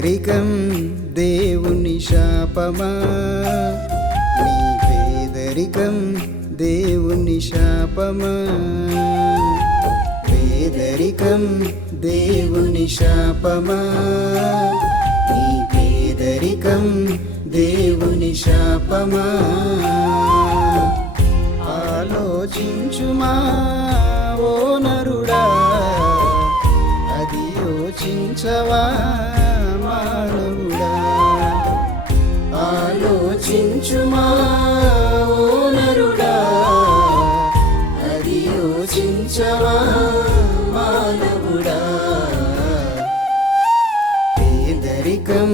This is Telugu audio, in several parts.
పేదరికం దేవుని శాపమా? నీ పేదరికం దేవుని శాపమా? పేదరికం దేవుని శాపమా? నీ పేదరికం దేవుని శాపమా? ఆలోచించుమా ఓ నరుడా అది యోచించవా? ఆలోచించుమా ఓ అది యోచించవా మానవుడా. పేదరికం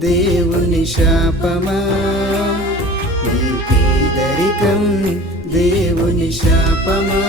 దేవుని శాపమా. నీ పేదరికం దేవుని శాపమా.